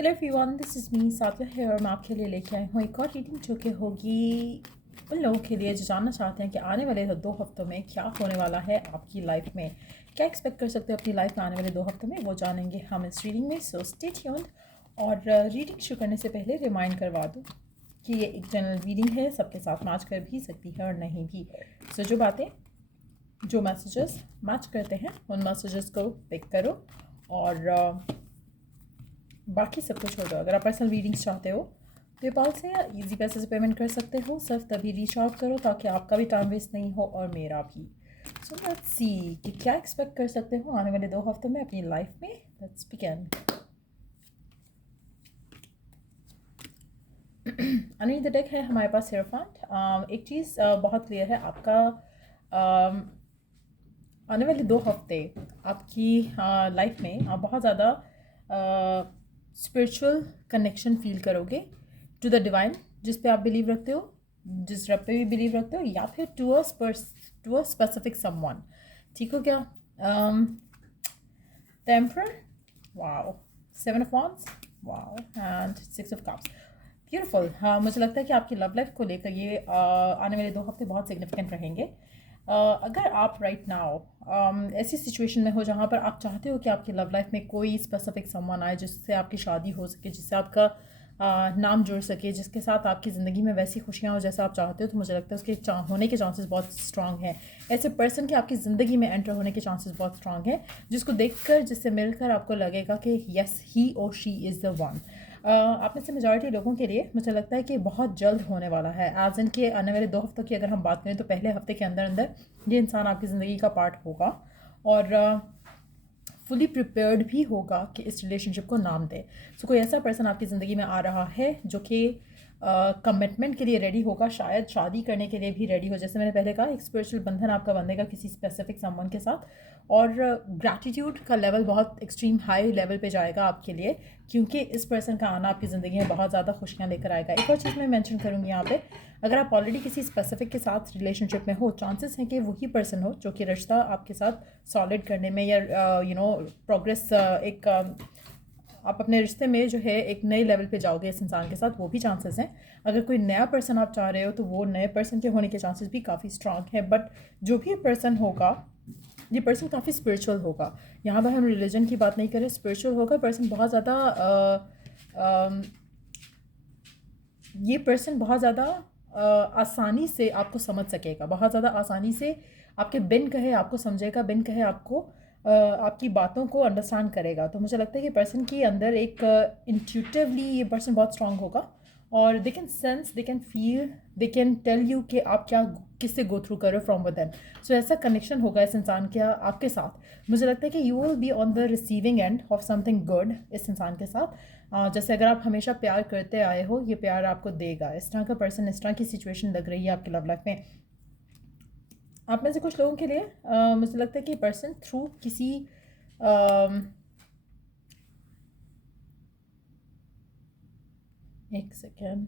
Hello everyone, this is me Sathiya है और मैं आपके लिए लेके आई हूँ एक और रीडिंग जो कि होगी उन लोगों के लिए जो जानना चाहते हैं कि आने वाले 2 हफ्तों में क्या होने वाला है आपकी लाइफ में। क्या एक्सपेक्ट कर सकते हो अपनी लाइफ में आने वाले 2 हफ्तों में, वो जानेंगे हम इस रीडिंग में। So stay tuned. और रीडिंग शुरू करने से पहले रिमाइंड करवा दूँ कि ये एक जनरल रीडिंग है, सबके साथ मैच कर भी सकती है और नहीं भी। सो जो बातें, जो मैसेजेस मैच करते हैं उन मैसेजेस को पिक करो और बाकी सब कुछ छोड़ो। अगर आप पर्सनल रीडिंग्स चाहते हो पेपाल से या इजी पैसे से पेमेंट कर सकते हो। सिर्फ तभी रीच आउट करो ताकि आपका भी टाइम वेस्ट नहीं हो और मेरा भी। सो लेट्स सी कि क्या एक्सपेक्ट कर सकते हो आने वाले 2 हफ्तों में अपनी लाइफ में। Let's begin. Underneath the deck है हमारे पास हियरफेंट। एक चीज़ बहुत क्लियर है, आपका आने वाले 2 हफ्ते आपकी लाइफ में आप बहुत ज़्यादा स्पिरिचुअल कनेक्शन फील करोगे टू द डिवाइन, जिस पे आप बिलीव रखते हो, जिस रब पे भी बिलीव रखते हो, या फिर टू अ स्पेसिफिक समवन। ठीक हो क्या? The emperor, wow, 7 of Wands, wow, and 6 of Cups। Beautiful. हाँ, मुझे लगता है कि आपकी लव लाइफ को लेकर ये आने वाले 2 हफ्ते बहुत सिग्निफिकेंट रहेंगे। अगर आप राइट नाउ ऐसी सिचुएशन में हो जहाँ पर आप चाहते हो कि आपकी लव लाइफ में कोई स्पेसिफिक समवन आए जिससे आपकी शादी हो सके, जिससे आपका नाम जुड़ सके, जिसके साथ आपकी ज़िंदगी में वैसी खुशियाँ हो जैसा आप चाहते हो, तो मुझे लगता है उसके होने के चांसेस बहुत स्ट्रांग हैं। ऐसे पर्सन के आपकी ज़िंदगी में एंटर होने के चांसेस बहुत स्ट्रांग हैं, जिसको देखकर, जिससे मिलकर आपको लगेगा कि यस, ही और शी इज़ द वन। आप में से मेजॉरिटी लोगों के लिए मुझे लगता है कि बहुत जल्द होने वाला है। एज इन के आने वाले 2 हफ्तों की अगर हम बात करें तो पहले हफ्ते के अंदर अंदर ये इंसान आपकी ज़िंदगी का पार्ट होगा और फुली प्रिपेयर्ड भी होगा कि इस रिलेशनशिप को नाम दे। सो कोई ऐसा पर्सन आपकी ज़िंदगी में आ रहा है जो कि कमिटमेंट के लिए रेडी होगा, शायद शादी करने के लिए भी रेडी हो। जैसे मैंने पहले कहा, एक स्पिरिचुअल बंधन आपका बंधेगा किसी स्पेसिफिक समवन के साथ, और ग्रैटिट्यूड का लेवल बहुत एक्सट्रीम हाई लेवल पे जाएगा आपके लिए, क्योंकि इस पर्सन का आना आपकी ज़िंदगी में बहुत ज़्यादा खुशियाँ लेकर आएगा। एक और चीज़ मैं मेंशन करूँगी यहाँ पे, अगर आप ऑलरेडी किसी स्पेसिफिक के साथ रिलेशनशिप में हो, चांसेस हैं कि वही पर्सन हो जो कि रिश्ता आपके साथ सॉलिड करने में या प्रोग्रेस एक आप अपने रिश्ते में जो है एक नए लेवल पे जाओगे इस इंसान के साथ, वो भी चांसेस हैं। अगर कोई नया पर्सन आप चाह रहे हो तो वो नए पर्सन के होने के चांसेस भी काफ़ी स्ट्रांग है। बट जो भी पर्सन होगा, ये पर्सन काफ़ी स्पिरिचुअल होगा। यहाँ पर हम रिलीजन की बात नहीं करें, स्पिरिचुअल होगा पर्सन। बहुत ज़्यादा ये पर्सन बहुत ज़्यादा आसानी से आपको समझ सकेगा, बहुत ज़्यादा आसानी से आपके बिन कहे आपको समझेगा, बिन कहे आपको आपकी बातों को अंडरस्टैंड करेगा। तो मुझे लगता है कि पर्सन के अंदर एक इंट्यूटिवली ये पर्सन बहुत स्ट्रांग होगा और they can sense, they can feel, they can tell you कि आप क्या किससे गो थ्रू करो फ्रॉम विदिन। सो ऐसा कनेक्शन होगा इस इंसान के आपके साथ। मुझे लगता है कि you will be on the receiving end of something good इस इंसान के साथ। जैसे अगर आप हमेशा प्यार करते आए हो, ये प्यार आपको देगा। इस तरह का पर्सन, इस तरह की सिचुएशन लग रही है आपकी लव लाइफ में। आप में से कुछ लोगों के लिए मुझे लगता है कि पर्सन थ्रू किसी एक सेकेंड,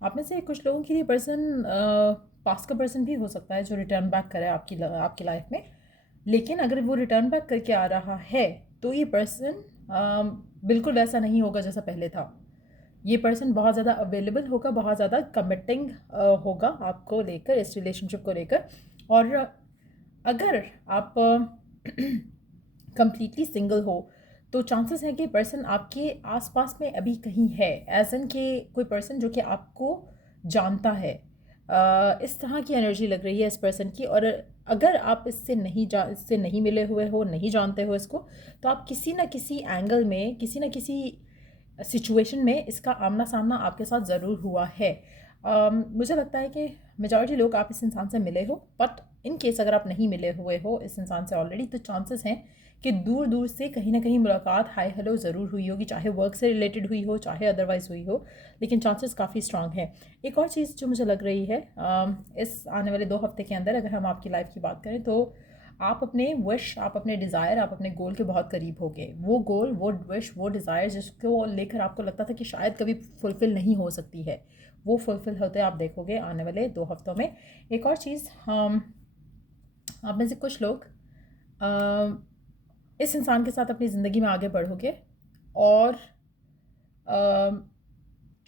आप में से कुछ लोगों के लिए पर्सन पास का पर्सन भी हो सकता है जो रिटर्न बैक करे आपकी लाइफ में। लेकिन अगर वो रिटर्न बैक करके आ रहा है तो ये पर्सन बिल्कुल वैसा नहीं होगा जैसा पहले था। ये पर्सन बहुत ज़्यादा अवेलेबल होगा, बहुत ज़्यादा कमिटिंग होगा आपको लेकर, इस रिलेशनशिप को लेकर। और अगर आप कंप्लीटली सिंगल हो तो चांसेस है कि पर्सन आपके आसपास में अभी कहीं है, एज एन के कोई पर्सन जो कि आपको जानता है। इस तरह की एनर्जी लग रही है इस पर्सन की। और अगर आप इससे नहीं मिले हुए हो, नहीं जानते हो इसको, तो आप किसी न किसी एंगल में, किसी न किसी सिचुएशन में इसका आमना सामना आपके साथ ज़रूर हुआ है। मुझे लगता है कि मेजॉरिटी लोग आप इस इंसान से मिले हो, बट इन केस अगर आप नहीं मिले हुए हो इस इंसान से ऑलरेडी, तो चांसेस हैं कि दूर दूर से कहीं ना कहीं मुलाकात, हाय हेलो ज़रूर हुई होगी, चाहे वर्क से रिलेटेड हुई हो, चाहे अदरवाइज़ हुई हो, लेकिन चांसेस काफ़ी स्ट्रांग है। एक और चीज़ जो मुझे लग रही है, इस आने वाले 2 हफ्ते के अंदर अगर हम आपकी लाइफ की बात करें तो आप अपने विश, आप अपने डिज़ायर, आप अपने गोल के बहुत करीब हो गए। वो गोल, वो विश, वो डिज़ायर जिसको लेकर आपको लगता था कि शायद कभी फुलफ़िल नहीं हो सकती है, वो फुलफ़िल होते आप देखोगे आने वाले 2 हफ्तों में। एक और चीज़, आप में से कुछ लोग इस इंसान के साथ अपनी ज़िंदगी में आगे बढ़ोगे और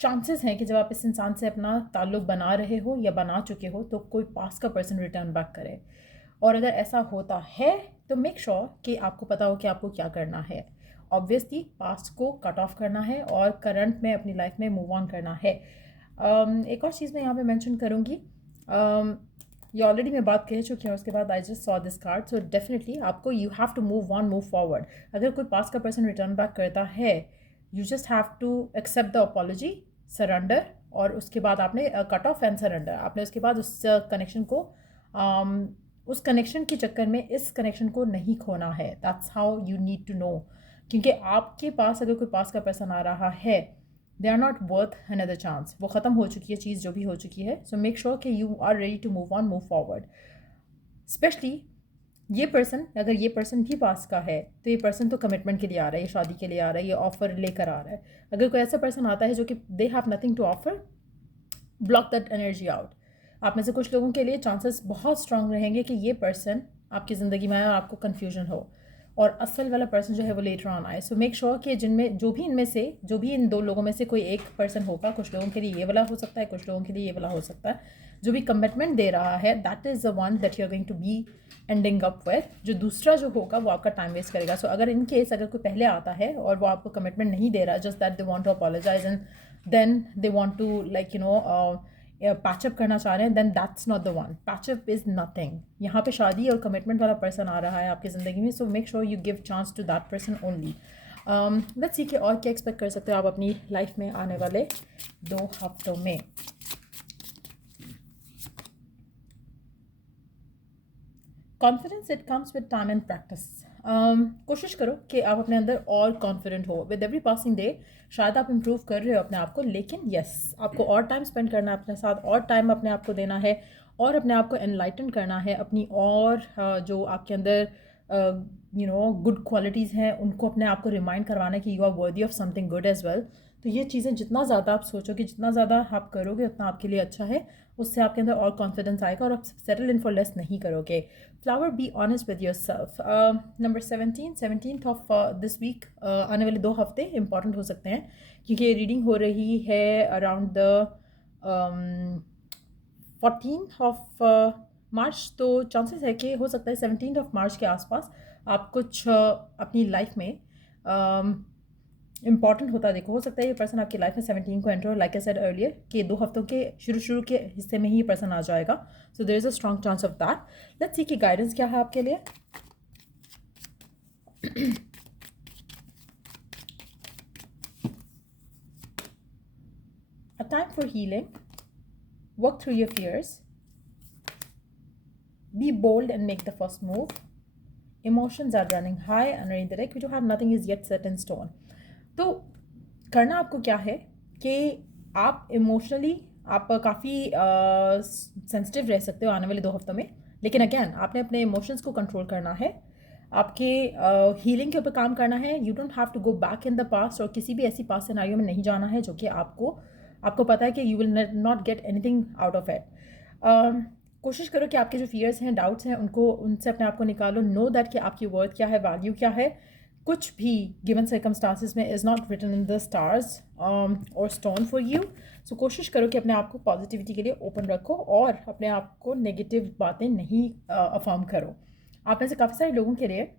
चांसेस हैं कि जब आप इस इंसान से अपना ताल्लुक़ बना रहे हो या बना चुके हो तो कोई पास का पर्सन रिटर्न बैक करे। और अगर ऐसा होता है तो मेक श्योर कि आपको पता हो कि आपको क्या करना है। ऑब्वियसली पास्ट को कट ऑफ करना है और करंट में अपनी लाइफ में मूव ऑन करना है। एक और चीज़ मैं यहाँ पे मेंशन करूँगी, ये ऑलरेडी मैं बात कह चुकी हूँ, उसके बाद I just saw this card, so definitely आपको you have to move on, move forward. अगर कोई पास का पर्सन रिटर्न बैक करता है, you just have to accept the apology, surrender, और उसके बाद आपने कट ऑफ एंड सरेंडर, आपने उसके बाद उस कनेक्शन को उस कनेक्शन के चक्कर में इस कनेक्शन को नहीं खोना है। That's how you need to know, क्योंकि आपके पास अगर कोई पास का पर्सन आ रहा है, they are not worth another chance. वो ख़त्म हो चुकी है चीज़, जो भी हो चुकी है। सो मेक श्योर कि you are ready to move on, move forward. Specially ये पर्सन, अगर ये पर्सन भी पास का है तो ये पर्सन तो कमिटमेंट के लिए आ रहा है, ये शादी के लिए आ रहा है, ये ऑफर लेकर आ रहा है। अगर कोई ऐसा पर्सन आता है जो कि they have nothing to offer, block that energy out. आप में से कुछ लोगों के लिए चांसेस बहुत स्ट्रांग रहेंगे कि ये पर्सन आपकी ज़िंदगी में आए और आपको कन्फ्यूजन हो और असल वाला पर्सन जो है वो लेटर ऑन आए। सो मेक श्योर कि जिनमें जो भी इनमें से जो भी इन दो लोगों में से कोई एक पर्सन होगा, कुछ लोगों के लिए ये वाला हो सकता है, कुछ लोगों के लिए ये वाला हो सकता है, जो भी कमिटमेंट दे रहा है, that is the one that you are going to be ending up with. जो दूसरा जो होगा वो आपका टाइम वेस्ट करेगा। सो अगर इन केस अगर कोई पहले आता है और वो आपको कमिटमेंट नहीं दे रहा, just that they want to apologize and then they want to like you know patch up करना चाह रहे हैं, then that's not the one. Patch up is nothing. यहाँ पे शादी और कमिटमेंट वाला पर्सन आ रहा है आपकी ज़िंदगी में, so make sure you give chance to that person only. Let's see कि और क्या एक्सपेक्ट कर सकते हो आप अपनी लाइफ में आने वाले 2 हफ्तों में। Confidence it comes with time and practice. कोशिश करो कि आप अपने अंदर और कॉन्फिडेंट हो विद एवरी पासिंग डे। शायद आप इम्प्रूव कर रहे हो अपने आप को, लेकिन यस आपको और टाइम स्पेंड करना है अपने साथ, और टाइम अपने आप को देना है, और अपने आप को एनलाइटन करना है अपनी, और जो आपके अंदर यू नो गुड क्वालिटीज़ हैं उनको अपने आप को रिमाइंड करवाना है कि you are worthy of something good as well. तो ये चीज़ें जितना ज़्यादा आप सोचोगे, जितना ज़्यादा आप करोगे, उतना आपके लिए अच्छा है। उससे आपके अंदर और कॉन्फिडेंस आएगा और आप सेटल इन फॉर लेस नहीं करोगे। Flower, be honest with yourself. Number 17 of this week, आने वाले 2 हफ्ते इंपॉर्टेंट हो सकते हैं, क्योंकि रीडिंग हो रही है अराउंड द 14 ऑफ मार्च। तो चांसेस है कि हो सकता है 17 ऑफ मार्च के आसपास आप कुछ अपनी लाइफ में इम्पॉर्टेंट होता देखो। हो सकता है ये पर्सन आपकी लाइफ में 17 को एंटर हो, लाइक आई सेड अर्लियर कि 2 हफ्तों के शुरू के हिस्से में ही ये पर्सन आ जाएगा। So there is a strong chance of that. Let's see कि गाइडेंस क्या है आपके लिए। A time for healing, work through your fears, be bold and make the first move, emotions are running high underneath the deck, we do have nothing is yet set in stone. तो करना आपको क्या है कि आप emotionally आप काफ़ी sensitive रह सकते हो आने वाले 2 हफ्तों में, लेकिन अगैन आपने अपने इमोशंस को कंट्रोल करना है, आपके हीलिंग के ऊपर काम करना है। You don't have to go back in the past, और किसी भी ऐसी पास्ट सिनेरियो में नहीं जाना है जो कि आपको पता है कि you will not get anything out of it. कोशिश करो कि आपके जो फियर्स हैं, डाउट्स हैं, उनसे अपने आप को निकालो। नो दैट कि आपकी वर्थ क्या है, वैल्यू क्या है। कुछ भी गिवन सर्कमस्टांसिस में is not written in the stars और स्टोन फॉर यू। सो कोशिश करो कि अपने आप को पॉजिटिविटी के लिए ओपन रखो और अपने आप को नेगेटिव बातें नहीं अफर्म करो। आप में से काफ़ी सारे लोगों के लिए,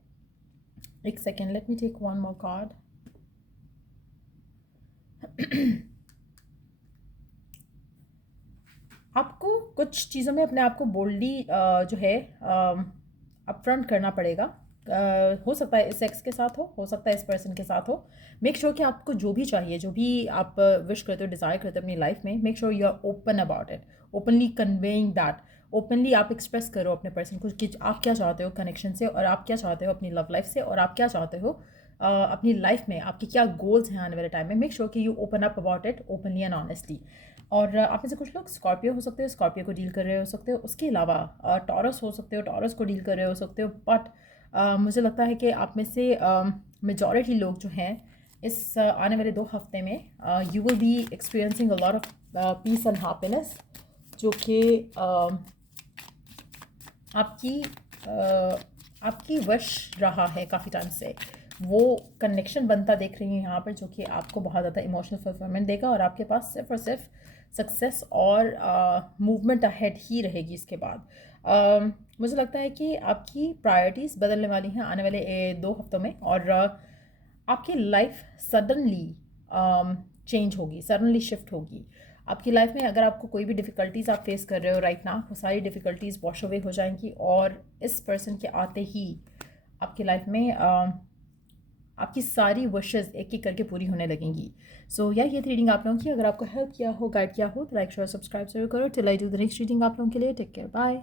एक second, let me take one more card. आपको कुछ चीज़ों में अपने आप को बोल्डली जो है अपफ्रंट करना पड़ेगा। हो सकता है इस सेक्स के साथ हो सकता है इस पर्सन के साथ हो। मेक श्योर कि आपको जो भी चाहिए, जो भी आप विश करते हो, डिज़ायर करते हो अपनी लाइफ में, make sure you are open about it, openly conveying that. Openly आप एक्सप्रेस करो अपने पर्सन को कि आप क्या चाहते हो कनेक्शन से, और आप क्या चाहते हो अपनी लव लाइफ से, और आप क्या चाहते हो अपनी लाइफ में, आपके क्या गोल्स हैं आने वाले टाइम में। मेक श्योर कि you open up about it openly and honestly. और आप में से कुछ लोग स्कॉर्पियो हो सकते हो, स्कॉर्पियो को डील कर रहे हो सकते हो। उसके अलावा टॉरस हो सकते हो, टॉरस को डील कर रहे हो सकते हो। बट मुझे लगता है कि आप में से मेजॉरिटी लोग जो हैं इस आने वाले 2 हफ्ते में you will be experiencing a lot of peace and happiness, जो कि आपकी आपकी वश रहा है काफ़ी टाइम से, वो कनेक्शन बनता देख रही हैं यहाँ पर, जो कि आपको बहुत ज़्यादा इमोशनल फुलफिलमेंट देगा और आपके पास सिर्फ और सिर्फ सक्सेस और मूवमेंट अहेड ही रहेगी इसके बाद। मुझे लगता है कि आपकी प्रायोरिटीज़ बदलने वाली हैं आने वाले 2 हफ्तों में, और आपकी लाइफ सडनली चेंज होगी, सडनली शिफ्ट होगी आपकी लाइफ में। अगर आपको कोई भी डिफ़िकल्टीज़ आप फेस कर रहे हो राइट नाउ, वो सारी डिफ़िकल्टीज़ वॉश अवे हो जाएंगी, और इस पर्सन के आते ही आपकी लाइफ में आपकी सारी विशेज़ एक एक करके पूरी होने लगेंगी। सो या ये रीडिंग आप लोगों की अगर आपको हेल्प किया हो, गाइड किया हो, तो लाइक शेयर सब्सक्राइब जरूर करो। Till I do the next reading आप लोगों के लिए, टेक केयर, बाय।